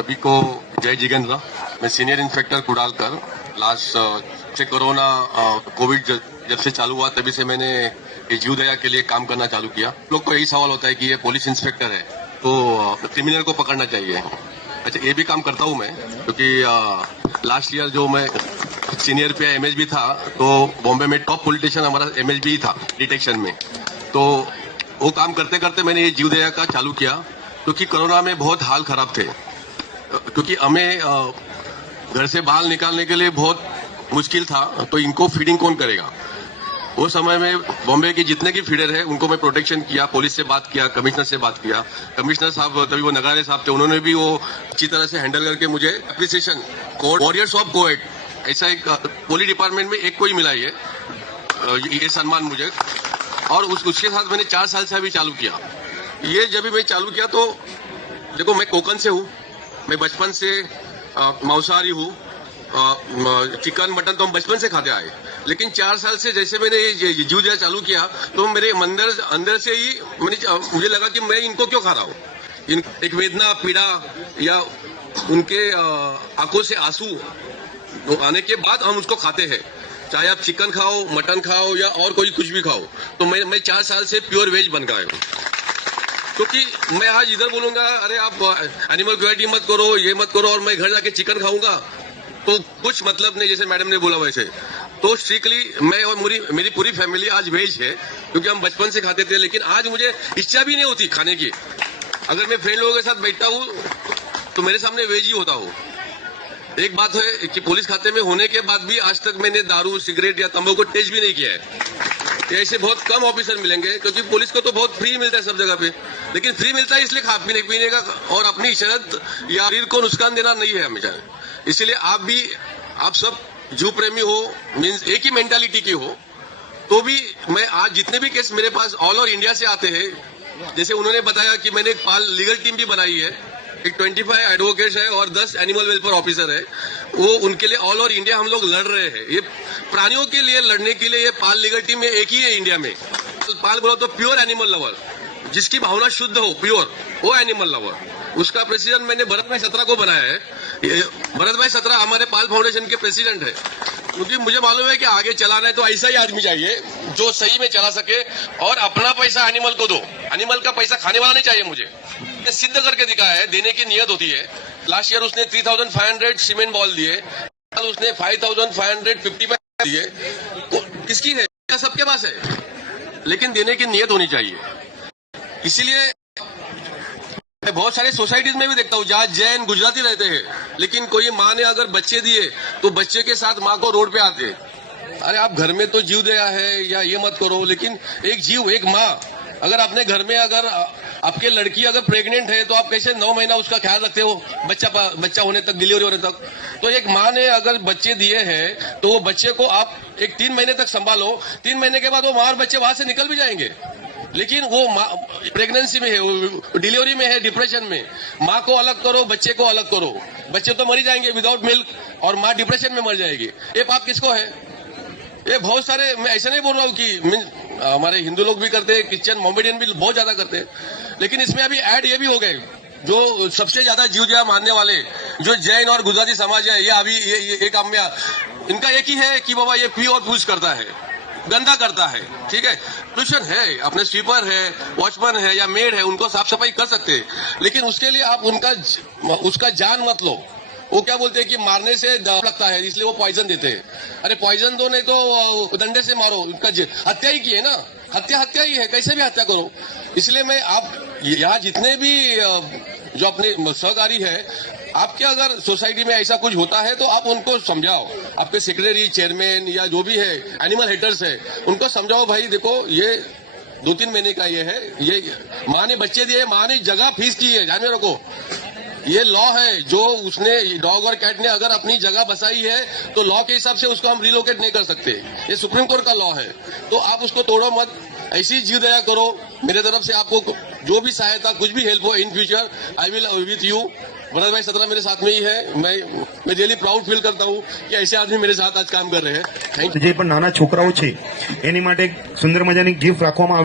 सभी को जय जिगेंद्र। मैं सीनियर इंस्पेक्टर कुडालकर। लास्ट से कोरोना कोविड जब से चालू हुआ तभी से मैंने इस जीवदया के लिए काम करना चालू किया। लोग को यही सवाल होता है कि ये पुलिस इंस्पेक्टर है तो क्रिमिनल को पकड़ना चाहिए। अच्छा, ये भी काम करता हूँ मैं, क्योंकि लास्ट ईयर जो मैं सीनियर पे एमएसबी था तो बॉम्बे में टॉप पॉलिटिशियन हमारा एमएसबी ही था डिटेक्शन में। तो वो काम करते करते मैंने ये जीवदया का चालू किया, क्योंकि कोरोना में बहुत हाल खराब थे। क्योंकि हमें घर से बाहर निकालने के लिए बहुत मुश्किल था, तो इनको फीडिंग कौन करेगा। वो समय में बॉम्बे के जितने की फीडर है उनको मैं प्रोटेक्शन किया, पुलिस से बात किया, कमिश्नर से बात किया। कमिश्नर साहब तभी वो नगारे साहब थे, उन्होंने भी वो अच्छी तरह से हैंडल करके मुझे एप्रिसिएशन वॉरियर्स ऑफ कोएड ऐसा एक पुलिस डिपार्टमेंट में एक को ही मिला ये सम्मान मुझे। और उसके साथ मैंने 4 साल से अभी चालू किया। ये जब भी मैं चालू किया तो देखो, मैं कोकन से हूँ, मैं बचपन से मांसाहारी हूँ। चिकन मटन तो हम बचपन से खाते आए, लेकिन 4 साल से जैसे मैंने ये जीवदया चालू किया तो मेरे अंदर से ही मुझे लगा कि मैं इनको क्यों खा रहा हूँ। एक वेदना, पीड़ा या उनके आंखों से आंसू आने के बाद हम उसको खाते हैं। चाहे आप चिकन खाओ, मटन खाओ या और कोई कुछ भी खाओ। तो मैं 4 साल से प्योर वेज बन गया हूँ। क्योंकि मैं आज इधर बोलूंगा अरे आप एनिमल क्रुएल्टी मत करो, ये मत करो, और मैं घर जाके चिकन खाऊंगा तो कुछ मतलब नहीं, जैसे मैडम ने बोला वैसे। तो स्ट्रिक्टली मैं और मेरी पूरी फैमिली आज वेज है, क्योंकि हम बचपन से खाते थे। लेकिन आज मुझे इच्छा भी नहीं होती खाने की। अगर मैं फ्रेंड लोगों के साथ बैठता हूँ तो मेरे सामने वेज ही होता हूँ। एक बात है कि पुलिस खाते में होने के बाद भी आज तक मैंने दारू, सिगरेट या तंबाकू को टेस्ट भी नहीं किया है। ऐसे बहुत कम ऑफिसर मिलेंगे, क्योंकि पुलिस को तो बहुत फ्री मिलता है सब जगह पे। लेकिन फ्री मिलता है इसलिए खा पीने का, और अपनी सेहत या शरीर को नुकसान देना नहीं है हमेशा। इसलिए आप सब जीव प्रेमी हो, मीन्स एक ही मेंटालिटी की हो। तो भी मैं आज जितने भी केस मेरे पास ऑल ओवर इंडिया से आते हैं, जैसे उन्होंने बताया कि मैंने एक पाल लीगल टीम भी बनाई है, एक 25 एडवोकेट्स है और 10 एनिमल वेलफेयर ऑफिसर है। वो उनके लिए ऑल ओवर इंडिया हम लोग लड़ रहे हैं। ये प्राणियों के लिए लड़ने के लिए ये पाल लीगल टीम में एक ही है इंडिया में। पाल बोलो तो प्योर एनिमल लवर, जिसकी भावना शुद्ध हो, प्योर, वो एनिमल लवर। उसका प्रेसिडेंट मैंने भरत भाई सत्रा को बनाया है। भरत भाई सत्रा हमारे पाल फाउंडेशन के प्रेसिडेंट है, क्योंकि मुझे मालूम है कि आगे चलाना है तो ऐसा ही आदमी चाहिए जो सही में चला सके, और अपना पैसा एनिमल को दो। एनिमल का पैसा खाने वाला नहीं चाहिए मुझे। सिद्ध करके दिखाया है, देने की नियत होती है। लास्ट ईयर उसने 3500 सीमेंट बॉल दिए, कल उसने 5555 दिए। किसकी है? सबके पास है, लेकिन देने की नियत होनी चाहिए। इसीलिए मैं बहुत सारे सोसाइटीज में भी देखता हूँ जहाँ जैन गुजराती रहते हैं, लेकिन कोई माँ ने अगर बच्चे दिए तो बच्चे के साथ माँ को रोड पे आते हैं। अरे आप घर में तो जीव दया है या ये मत करो, लेकिन एक जीव, एक माँ, अगर अपने घर में अगर आपके लड़की अगर प्रेग्नेंट है तो आप कैसे 9 महीना उसका ख्याल रखते हो, बच्चा होने तक, डिलीवरी होने तक। तो एक माँ ने अगर बच्चे दिए हैं तो वो बच्चे को आप एक 3 महीने तक संभालो। 3 महीने के बाद वो माँ और बच्चे वहां से निकल भी जाएंगे। लेकिन वो प्रेगनेंसी में है, डिलीवरी में है, डिप्रेशन में, माँ को अलग करो, बच्चे को अलग करो। बच्चे तो मर ही जाएंगे विदाउट मिल्क, और माँ डिप्रेशन में मर जाएगी। ये पाप किसको है? ये बहुत सारे, मैं ऐसे नहीं बोल रहा हूँ कि हमारे हिंदू लोग भी करते हैं, क्रिश्चियन मोमेडियन भी बहुत ज्यादा करते हैं। लेकिन इसमें अभी ऐड ये भी हो गए, जो सबसे ज्यादा जीवदया मानने वाले जो जैन और गुजराती समाज है, ये अभी ये काम में इनका एक ही है कि बाबा ये पी और पूछ करता है, गंदा करता है। ठीक है, ट्यूशन है, अपने स्वीपर है, वॉचमैन है या मेड है, उनको साफ सफाई कर सकते हैं, लेकिन उसके लिए आप उसका जान मत लो। वो क्या बोलते हैं कि मारने से डर लगता है, इसलिए वो पॉइजन देते हैं। अरे पॉइजन दो, नहीं तो डंडे से मारो। उनका हत्या ही की है ना, हत्या ही है, कैसे भी हत्या करो। इसलिए मैं आप यहाँ जितने भी जो अपने सहकारी है, आपके अगर सोसाइटी में ऐसा कुछ होता है तो आप उनको समझाओ। आपके सेक्रेटरी, चेयरमैन या जो भी है, एनिमल हेटर्स है, उनको समझाओ भाई देखो ये 2-3 महीने का ये है, ये माँ ने बच्चे दिए, माँ ने जगह फीस की है जानवरों को। ये लॉ है, जो उसने डॉग और कैट ने अगर अपनी जगह बसाई है तो लॉ के हिसाब से उसको हम रिलोकेट नहीं कर सकते। ये सुप्रीम कोर्ट का लॉ है, तो आप उसको तोड़ो मत, ऐसी जीव दया करो। मेरे तरफ से आपको जो भी सहायता, कुछ भी हेल्प हो in future, I will with you. Bharat भाई सत्रा मेरे साथ में ही है। मैं रियली प्राउड फील करता हूँ कि ऐसे आदमी मेरे साथ आज काम कर रहे हैं। Thank you. જે પણ નાના છોકરાઓ છે એની માટે સુંદર મજાની ગિફ્ટ રાખવામાં